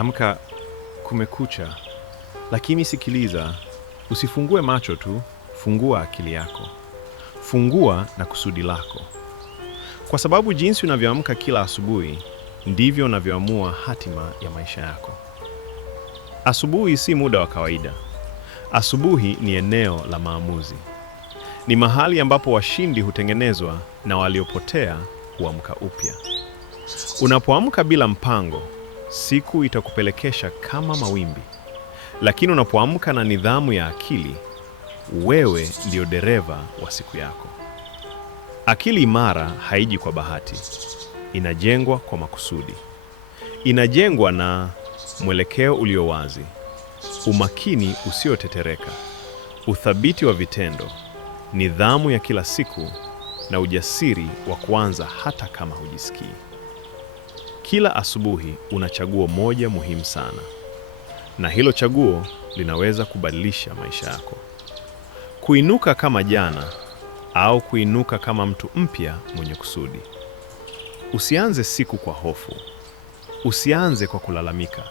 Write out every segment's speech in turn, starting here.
Amka, kumekucha. Lakini sikiliza, usifungue macho tu, fungua akili yako. Fungua na kusudi lako. Kwa sababu jinsi unavyoamka kila asubuhi, ndivyo unavyoamua hatima ya maisha yako. Asubuhi si muda wa kawaida. Asubuhi ni eneo la maamuzi. Ni mahali ambapo washindi hutengenezwa na waliopotea huamka upya. Unapoamka bila mpango, siku itakupelekesha kama mawimbi. Lakini unapoamka na nidhamu ya akili, wewe ndio dereva wa siku yako. Akili imara haiji kwa bahati. Inajengwa kwa makusudi. Inajengwa na mwelekeo ulio wazi, umakini usiotetereka, uthabiti wa vitendo, nidhamu ya kila siku na ujasiri wa kuanza hata kama hujisikii. Kila asubuhi una chaguo moja muhimu sana, na hilo chaguo linaweza kubadilisha maisha yako. Kuinuka kama jana au kuinuka kama mtu mpya mwenye kusudi. Usianze siku kwa hofu. Usianze kwa kulalamika.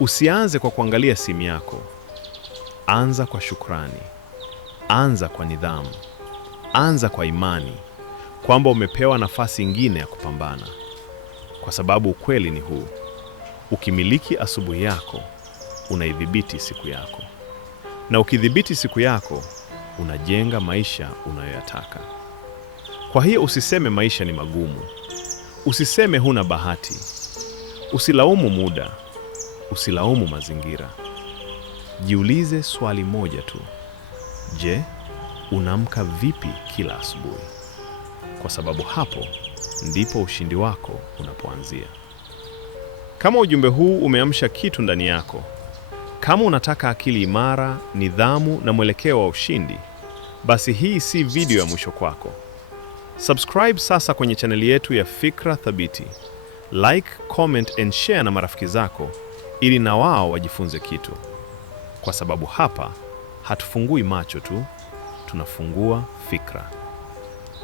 Usianze kwa kuangalia simu yako. Anza kwa shukrani. Anza kwa nidhamu. Anza kwa imani kwamba umepewa nafasi ingine ya kupambana. Kwa sababu ukweli ni huu: ukimiliki asubuhi yako, unaidhibiti siku yako. Na ukidhibiti siku yako, unajenga maisha unayoyataka. Kwa hiyo usiseme maisha ni magumu. Usiseme huna bahati. Usilaumu muda. Usilaumu mazingira. Jiulize swali moja tu: je, unaamka vipi kila asubuhi? Kwa sababu hapo ndipo ushindi wako unapoanzia. Kama ujumbe huu umeamsha kitu ndani yako, kama unataka akili imara, nidhamu na mwelekeo wa ushindi, basi hii si video ya mwisho kwako. Subscribe sasa kwenye chaneli yetu ya Fikra Thabiti. Like, comment and share na marafiki zako ili na wao wajifunze kitu. Kwa sababu hapa hatufungui macho tu, tunafungua fikra.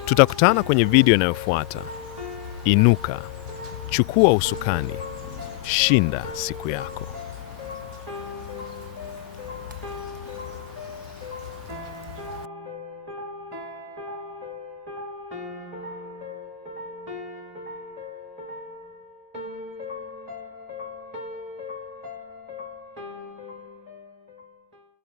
Tutakutana kwenye video inayofuata. Inuka, chukua usukani, shinda siku yako.